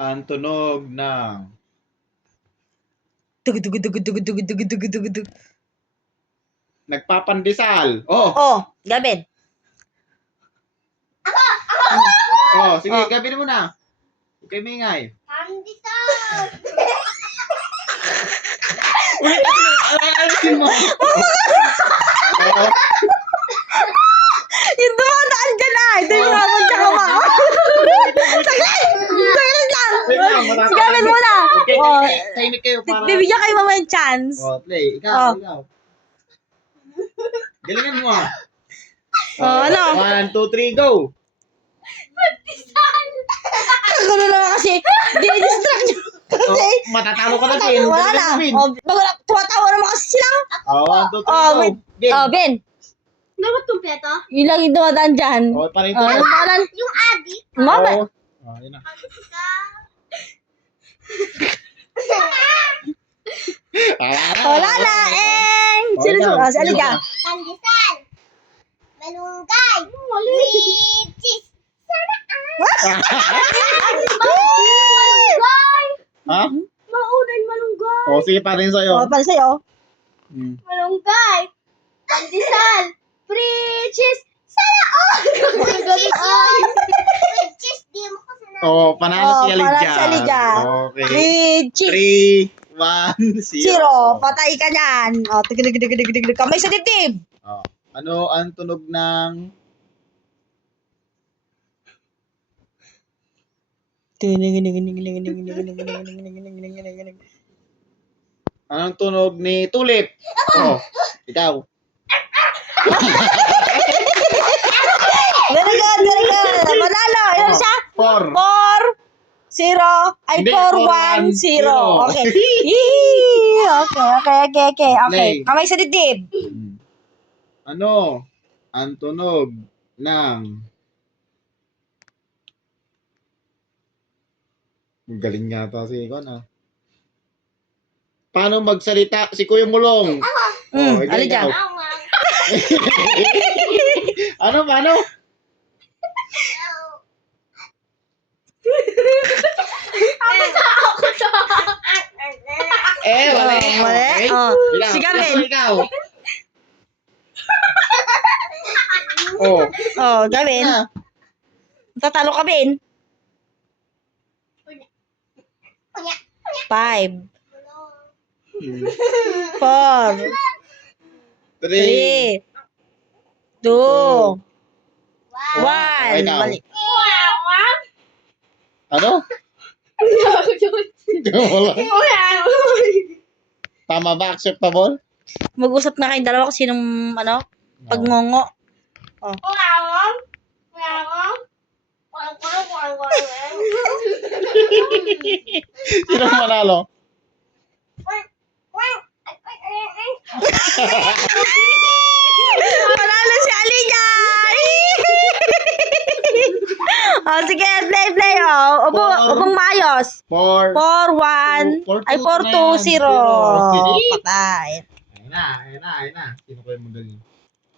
Ang tunog ng Tugtugtugtugtugtugtugtugtugtugtugtug. nagpapandesal. Oh, Oh, Gavin. oh, sige, Oh. gabi mo na. Okay, mingay. Pandesal! Alisin mo. Oh, Yung dumadaan dyan na. Ito yung ramon tsaka ma. Saglit! Saglit lang. wait lang, Si Gavin muna. Okay, Oh, tahimik kayo para... bibigyan kayo mamaya yung chance. Oh, play. Ikaw, Oh. ikaw. Galingan mo ah. Oh, ano? 1, 2, 3, go. Kagulo naman kasi. Di-distract nyo. Oh, matatalo ka na din. Wala na. Oh, tumatawa naman kasi sila. Oh, 1, 2, 3, Oh, go. wait. Game. Oh, Ben. Dapat kumpleto? Yun lang yung dumadaan dyan. Oh, parang Oh, ano pangalan? Yung adik. Mama. Oh, yun na. Wala na. Sino ikaw. si Alika. Pandesal! Malunggay! With cheese! Malunggay! Ha? Maunay malunggay! Oh, sige pa rin sa'yo. Oh, para sa'yo. Hmm. Malunggay! Pandesal! Free cheese! Sana all! With cheese! Di mo kasi na... Oh, panalo si Alidja. Panalo si Alidja. Okay. With cheese. 3, 1, 0. Zero. Patay ka niyan. Oh, tigil. Kamay sa dibdib. Oh. Ano ang tunog ng anong tunog ni Tulip? Oh, ikaw. Very good. Manalo. Ilan siya? 4. 4-0. Ay, Hindi, 4-1-0. 4-1-0. Okay. Yee! Okay. Play. Kamay sa dibdib. Ano ang tunog ng galing yata si Ikaw na. Paano magsalita si Kuya Mulong? ikaw, Alidja. ikaw. Paano? Wala. Mali. Okay. Oh. Ikaw, Si Gavin. ikaw. Oh. Oh, Gavin. Ah. Tatalo ka, Ben. 5, 4, 3. 3, 2, 1. Ikaw. Mali. Ano? Wala. Tama ba? Acceptable? Mag-usap na kayong dalawa kung sinong, pagngongo. Oh. Sino manalo? Panalo si Aliyah! Oh, sige, play. Oh, ubong maayos. 4. 4-1. Ay, 4-2-0. Patay. Ayun na. Sino kayo magaling?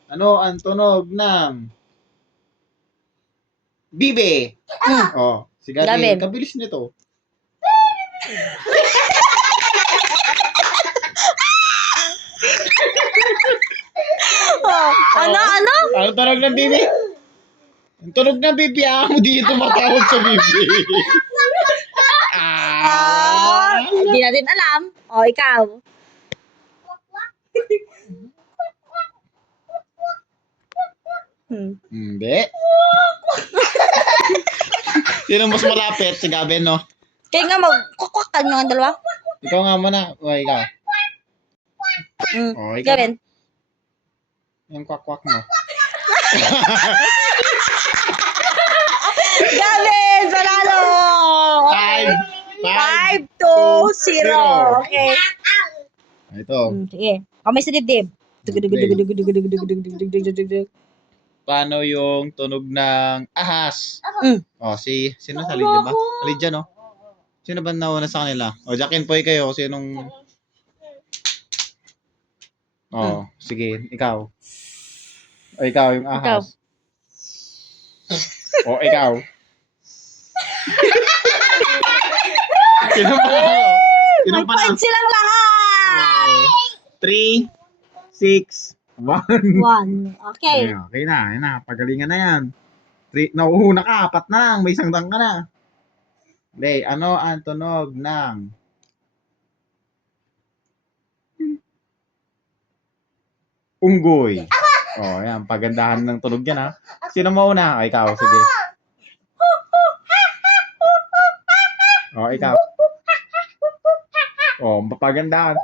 Ano ang tunog ng Bibe? Oh, si Gavin. Gavin. Kabilis nito. Oh, ano? Ano tunog ng Bibe? Ang tunog ng Bibe, mo di tumatawag sa Bibe. Hindi natin alam. Oh, ikaw. Hindi. Sino mas malapit? Si Gavin, no? Kaya nga, magkukwakan nyo ang dalawa. Ikaw nga muna. O, ikaw. Oh, ikaw. Gavin. Yung kwak-kwak mo. Gavin, panalo! 5-2-0. Okay. Ito. Sige. Kamay sa dibdib. Paano yung tunog ng ahas? Oh, sino sa Alidja ba? Alidja, no? Sino ba nauna sa kanila? O, Jack and Poy kayo. Sinong... Oh, sige. Ikaw. O, ikaw yung ahas. O, ikaw. Sino pa? Sino pa? Magpait silang lahat! 3, 6, 1. 1. Okay. Okay na, yun na. Pagalingan na yan. 3, nauuna ka, 4 na lang. May isang dang ka na. Hindi, ano ang tunog ng unggoy? Oh, yan. Pagandahan ng tunog yan, ha. Sino mauna? Ikaw, sige. Oh, ikaw. Oh, pagandahan.